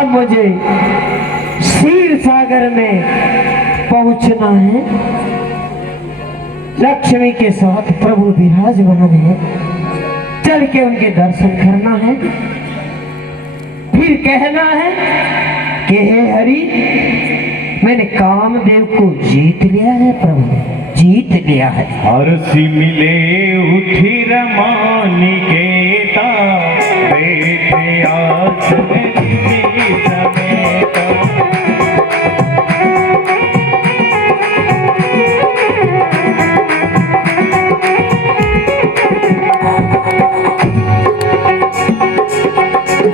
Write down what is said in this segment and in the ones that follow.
अब मुझे क्षीर सागर में पहुंचना है। लक्ष्मी के साथ प्रभु विराजमान है, चल के उनके दर्शन करना है, फिर कहना है कि हे हरि, मैंने कामदेव को जीत लिया है प्रभु, जीत लिया है। हर्षि मिले उठी रमानिकेता, बैठे आसन समेत।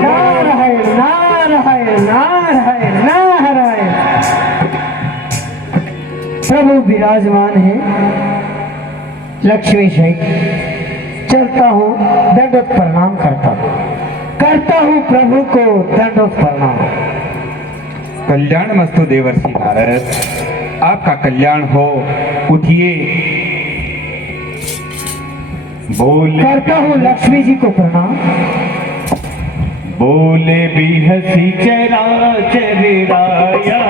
नारायण नारायण नारायण नारायण। प्रभु विराजमान है लक्ष्मी सहित। चलता हूँ, दंडवत प्रणाम करता हूँ प्रभु को दंडवत प्रणाम। कल्याण मस्तु देवर्षि नारद, आपका कल्याण हो। उठिए, बोले। करता हूँ लक्ष्मी जी को प्रणाम। बोले भी हसी चराचर राया,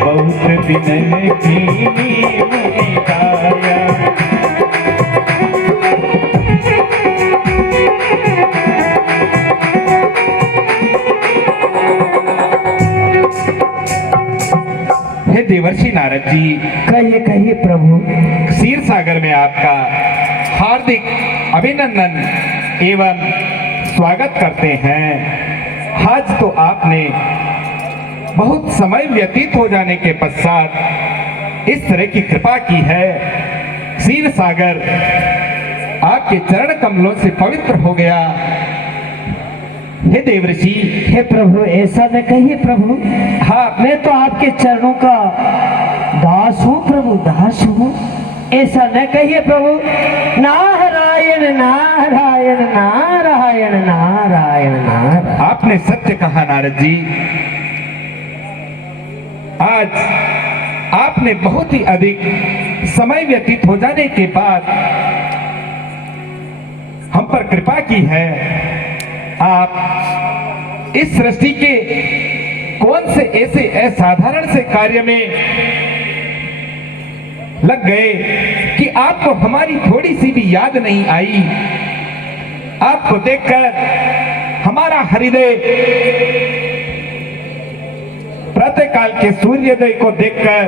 बहुत दिन कीनी मुनि काया। हे देवर्षि नारद जी, कहिए कहिए प्रभु। क्षीर सागर में आपका हार्दिक अभिनंदन एवं स्वागत करते हैं। आज तो आपने बहुत समय व्यतीत हो जाने के पश्चात इस तरह की कृपा की है। क्षीर सागर आपके चरण कमलों से पवित्र हो गया। हे देवर्षि, हे प्रभु, ऐसा न कहिए प्रभु। हाँ, मैं तो आपके चरणों का दास हूँ प्रभु, दास हूँ। ऐसा न कहिए प्रभु। नारायण नारायण नारायण नारायण नारायण। आपने सत्य कहा नारद जी। आज आपने बहुत ही अधिक समय व्यतीत हो जाने के बाद हम पर कृपा की है। आप इस सृष्टि के कौन से ऐसे असाधारण से कार्य में लग गए कि आपको हमारी थोड़ी सी भी याद नहीं आई। आपको देखकर हमारा हृदय प्रातःकाल के सूर्योदय को देखकर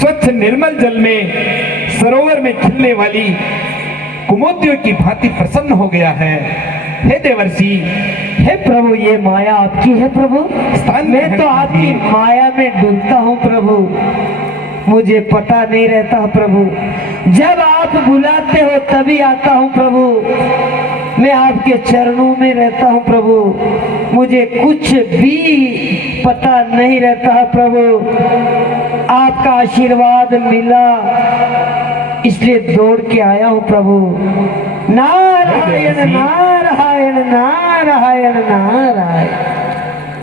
स्वच्छ निर्मल जल में सरोवर में खिलने वाली कुमुदियों की भांति प्रसन्न हो गया है। हे देवर्षि, हे प्रभु, ये माया आपकी है प्रभु। मैं तो आपकी माया में डूबता हूँ प्रभु, मुझे पता नहीं रहता प्रभु। जब आप बुलाते हो तभी आता हूँ प्रभु। मैं आपके चरणों में रहता हूँ प्रभु, मुझे कुछ भी पता नहीं रहता है प्रभु। आपका आशीर्वाद मिला इसलिए दौड़ के आया हूँ प्रभु। नारायण नारायण नारायण नारायण।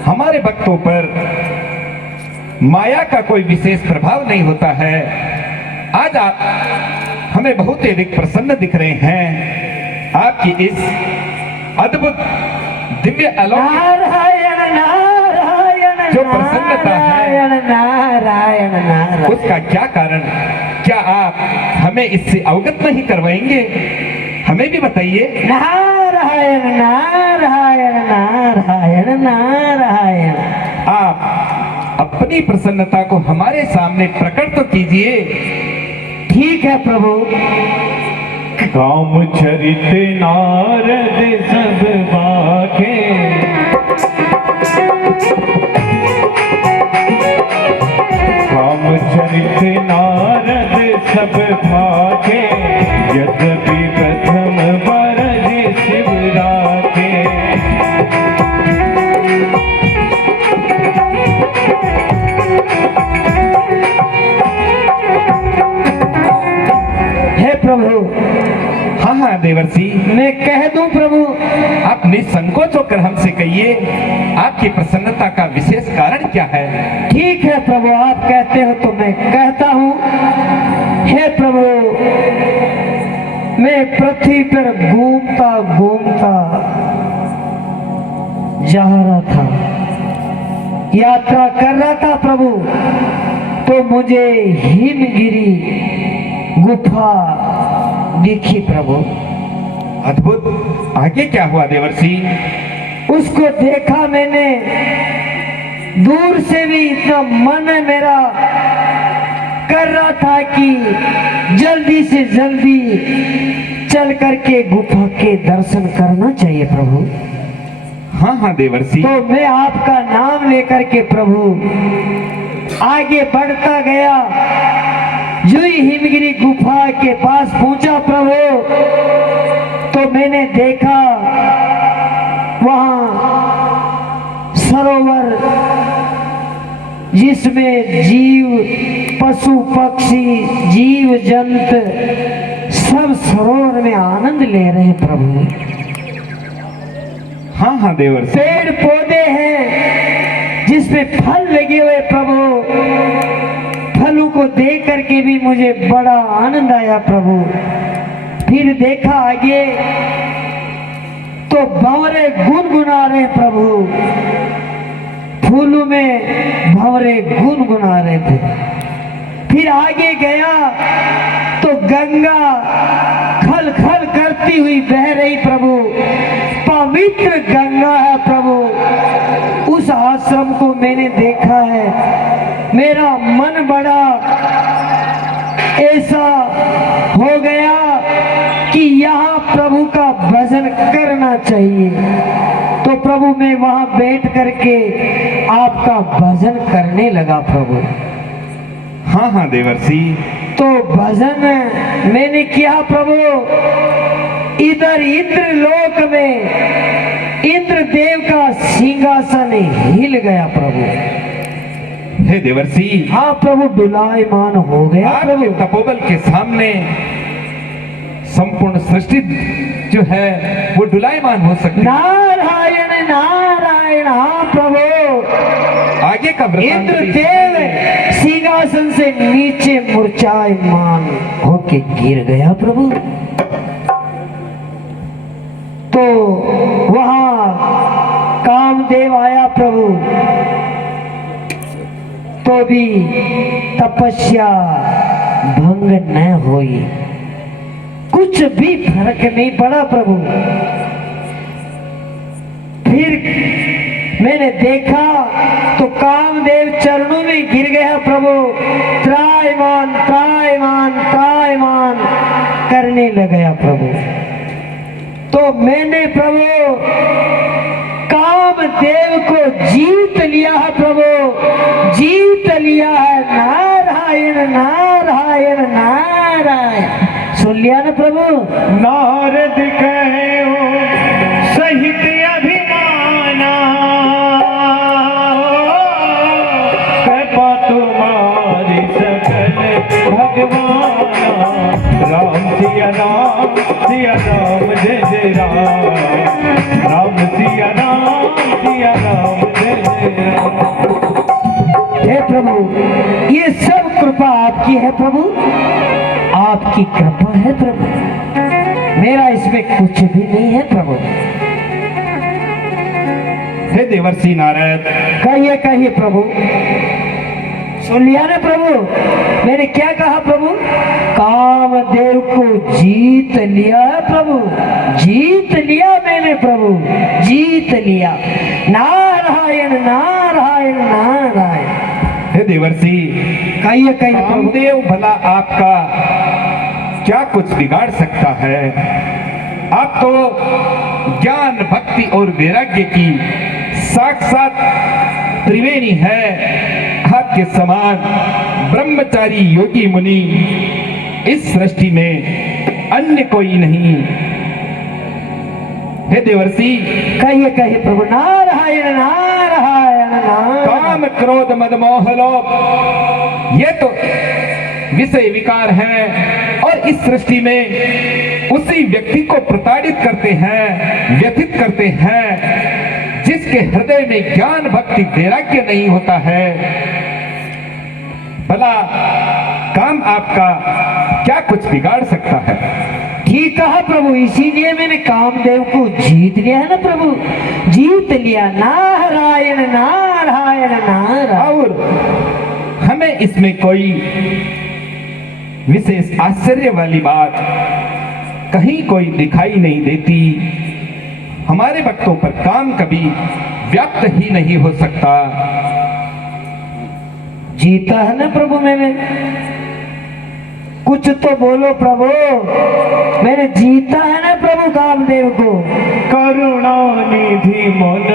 हमारे भक्तों पर माया का कोई विशेष प्रभाव नहीं होता है। आज आप हमें बहुत ही अधिक प्रसन्न दिख रहे हैं। आपकी इस अद्भुत दिव्य अलौकिक नारायण नारायण जो प्रसन्नता है, नारायण नारायण। उसका क्या कारण, क्या आप हमें इससे अवगत नहीं करवाएंगे? हमें भी बताइए। नारायण नारायण नारायण नारायण। आप अपनी प्रसन्नता को हमारे सामने प्रकट तो कीजिए। ठीक है प्रभु। काम चरित नारद सब बाके, काम चरित नारद सब भाके, यद्यपि प्रथम बरज शिव राखे। हे प्रभु। हाँ हाँ देवर्षि, मैं कह दूं प्रभु? आप निसंकोच होकर हमसे कहिए, आपकी प्रसन्नता का विशेष कारण क्या है? ठीक है प्रभु, आप कहते हो तो मैं कहता हूँ। हे प्रभु, मैं पृथ्वी पर घूमता घूमता जा रहा था। यात्रा कर रहा था प्रभु, तो मुझे हिमगिरी गुफा दिखी प्रभु। अद्भुत। आगे क्या हुआ देवर्षि? उसको देखा मैंने, दूर से भी इतना मन मेरा कर रहा था कि जल्दी से जल्दी चल करके गुफा के दर्शन करना चाहिए प्रभु। हाँ हाँ देवर्षि। तो मैं आपका नाम लेकर के प्रभु आगे बढ़ता गया। जो ही हिमगिरी गुफा के पास पहुंचा प्रभु, तो मैंने देखा वहां सरोवर, जिसमें जीव पशु पक्षी जीव जंतु सब सरोवर में आनंद ले रहे हैं प्रभु। हाँ हाँ देवर्षि। पेड़ पौधे हैं जिसमें फल लगे हुए प्रभु। फलों को देख करके भी मुझे बड़ा आनंद आया प्रभु। फिर देखा आगे तो भंवरे गुनगुना रहे प्रभु। फूलों में भंवरे गुनगुना रहे थे। फिर आगे गया तो गंगा खल खल करती हुई बह रही प्रभु। पवित्र गंगा है प्रभु। उस आश्रम को मैंने देखा है, मेरा मन बड़ा ऐसा हो गया कि यहाँ प्रभु का भजन करना चाहिए। तो प्रभु मैं वहां बैठ करके आपका भजन करने लगा प्रभु। हाँ हाँ देवर्षि। तो भजन मैंने किया प्रभु। इधर इंद्र लोक में इंद्र देव का सिंहासन हिल गया प्रभु। हे देवर्षि। हाँ प्रभु, डुलायमान हो गया प्रभु। आपके तपोबल के सामने संपूर्ण सृष्टि जो है वो डुलायमान हो सकती है। नारायण नारायण। हाँ प्रभु। आगे का वृत्तांत इंद्र देव सिंहासन से नीचे मूर्छायमान होके गिर गया प्रभु। तो वहां कामदेव आया प्रभु, तो भी तपस्या भंग न हुई। कुछ भी फर्क नहीं पड़ा प्रभु। फिर मैंने देखा तो कामदेव चरणों में गिर गया प्रभु। त्रायमान त्रायमान त्रायमान करने लग गया प्रभु। तो मैंने प्रभु कामदेव को जीत लिया है प्रभु, जीत लिया है। नारायण नारायण नारायण। सुन लिया ना प्रभु। नारद कहे सहित अभिमाना, कृपा तुम्हारी सकल भगवाना। राम सिया राम जय जय राम। राम सिया राम जय जय राम। हे प्रभु, ये सब कृपा आपकी है प्रभु, आपकी कृपा है प्रभु। मेरा इसमें कुछ भी नहीं है प्रभु। हे देवर्षि नारद। कहिए कहिए प्रभु। सुन लिया ना प्रभु, मैंने क्या कहा प्रभु? कामदेव को जीत लिया है प्रभु, जीत लिया मैंने प्रभु, जीत लिया। नारायण नारायण नारायण। हे देवर्षि। कहिए कहिए प्रभु। कामदेव भला आपका क्या कुछ बिगाड़ सकता है? आप तो ज्ञान भक्ति और वैराग्य की साक्षात त्रिवेणी है। आपके समान ब्रह्मचारी योगी मुनि इस सृष्टि में अन्य कोई नहीं। हे देवर्षि। कहिए कहिए प्रभु। नारायण नारायण नारायण। काम क्रोध मद मोह लोभ ये तो विषय विकार हैं और इस सृष्टि में उसी व्यक्ति को प्रताड़ित करते हैं, व्यथित करते हैं जिसके हृदय में ज्ञान भक्ति वैराग्य नहीं होता है। भला काम आपका क्या कुछ बिगाड़ सकता है? ठीक कहा प्रभु, इसीलिए मैंने कामदेव को जीत लिया है ना प्रभु, जीत लिया। नारायण नारायण नारायण नारायण। और हमें इसमें कोई विशेष आश्चर्य वाली बात कहीं कोई दिखाई नहीं देती। हमारे भक्तों पर काम कभी व्याप्त ही नहीं हो सकता। जीता है ना प्रभु मैंने, कुछ तो बोलो प्रभु, मैंने जीता है ना प्रभु कामदेव को। करुणा निधि मन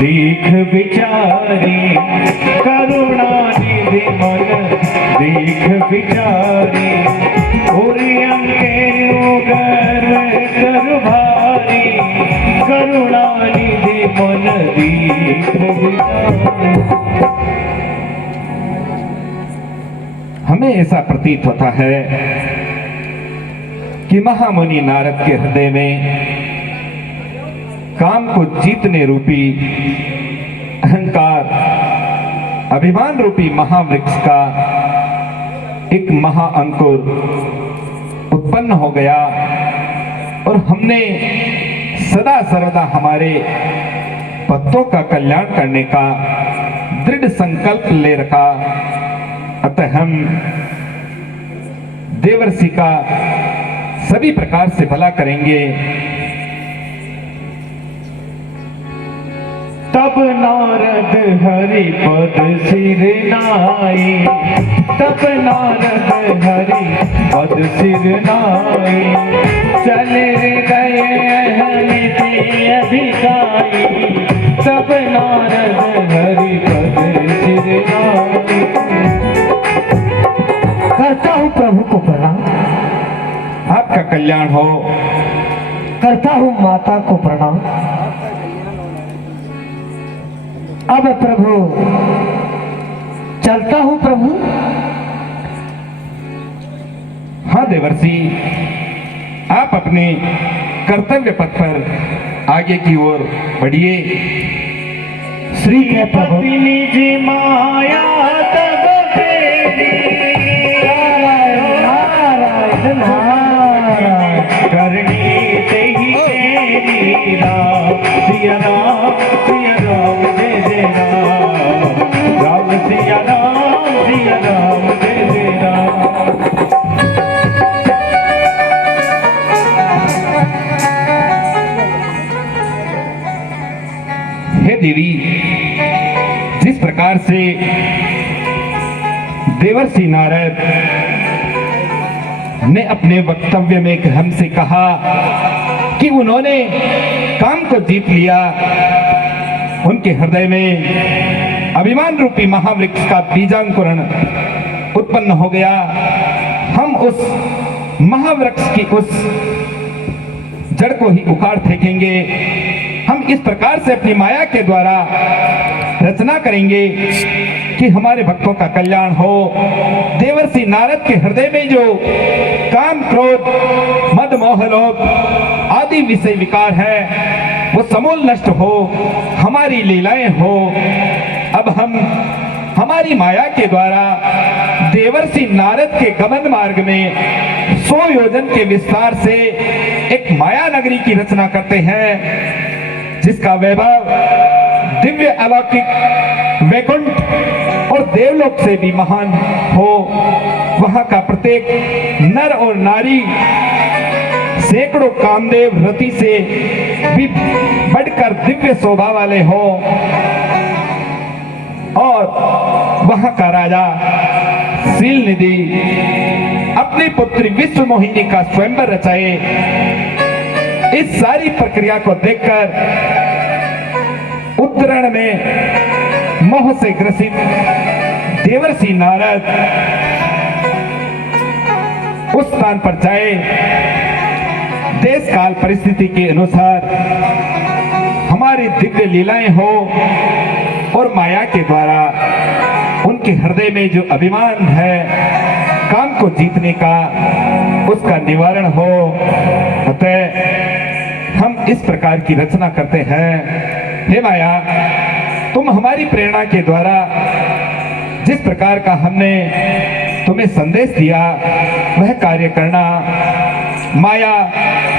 दीख विचारी, करुणा निधि मन दीख विचारी, उरियम के उगर कर भारी, करुणा निधि मन दीख विचारी। हमें ऐसा प्रतीत होता है कि महामुनि नारद के हृदय में काम को जीतने रूपी अहंकार, अभिमान रूपी महावृक्ष का एक महाअंकुर उत्पन्न हो गया और हमने सदा सर्वदा हमारे भक्तों का कल्याण करने का दृढ़ संकल्प ले रखा। अतः हम देवर्षि का सभी प्रकार से भला करेंगे। तब नारद हरि पद सिर नाई, तब नारद हरि पद सिर नाई, चले गए अहमिति अधिकाई, तब नारद हरि पद सिर नाई। करता हूँ प्रभु को प्रणाम, आपका कल्याण हो। करता हूँ माता को प्रणाम। अब प्रभु चलता हूँ प्रभु। हाँ देवर्षि, आप अपने कर्तव्य पथ पर आगे की ओर बढ़िए। श्री है प्रभु। पति निज माया तब फेरी, नारायण नारायण। करनी ते ही तेरी राम, सिया राम, सिया राम, जय जय राम, राम सिया राम, सिया राम, जय जय राम। हे देवी, जिस प्रकार से देवर्षि नारद ने अपने वक्तव्य में हमसे कहा कि उन्होंने काम को जीत लिया, उनके हृदय में अभिमान रूपी महावृक्ष का बीजांकुरण उत्पन्न हो गया। हम उस महावृक्ष की उस जड़ को ही उखाड़ फेंकेंगे। हम इस प्रकार से अपनी माया के द्वारा रचना करेंगे कि हमारे भक्तों का कल्याण हो। देवर्षि नारद के हृदय में जो काम, क्रोध, मद, मोह, लोभ आदि विषय विकार है वो समूल नष्ट हो, हमारी लीलाएं हो। अब हम हमारी माया के द्वारा देवर्षि नारद के गमन मार्ग में 100 योजन के विस्तार से एक माया नगरी की रचना करते हैं, जिसका वैभव दिव्य अलौकिक वैकुंठ और देवलोक से भी महान हो। वहां का प्रत्येक नर और नारी सैकड़ों कामदेव रति से भी बढ़कर दिव्य शोभा वाले हो और वहां का राजा शील निधि अपनी पुत्री विश्व मोहिनी का स्वयंवर रचाए। इस सारी प्रक्रिया को देखकर उद्धरण में मोह से ग्रसित देवर्षि नारद उस स्थान पर जाए। देश काल परिस्थिति के अनुसार हमारी दिव्य लीलाएं हो और माया के द्वारा उनके हृदय में जो अभिमान है काम को जीतने का, उसका निवारण हो। अतः हम इस प्रकार की रचना करते हैं। हे माया, तुम हमारी प्रेरणा के द्वारा जिस प्रकार का हमने तुम्हें संदेश दिया वह कार्य करना। माया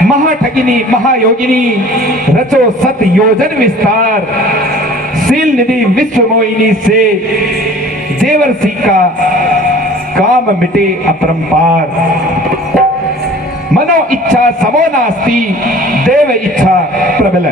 महाठगिनी महायोगिनी रचो सत योजन विस्तार, शील निधि विश्व मोहिनी से देवर्षि का काम मिटे अपरंपार। मनो इच्छा समो नास्ति देव इच्छा प्रबल।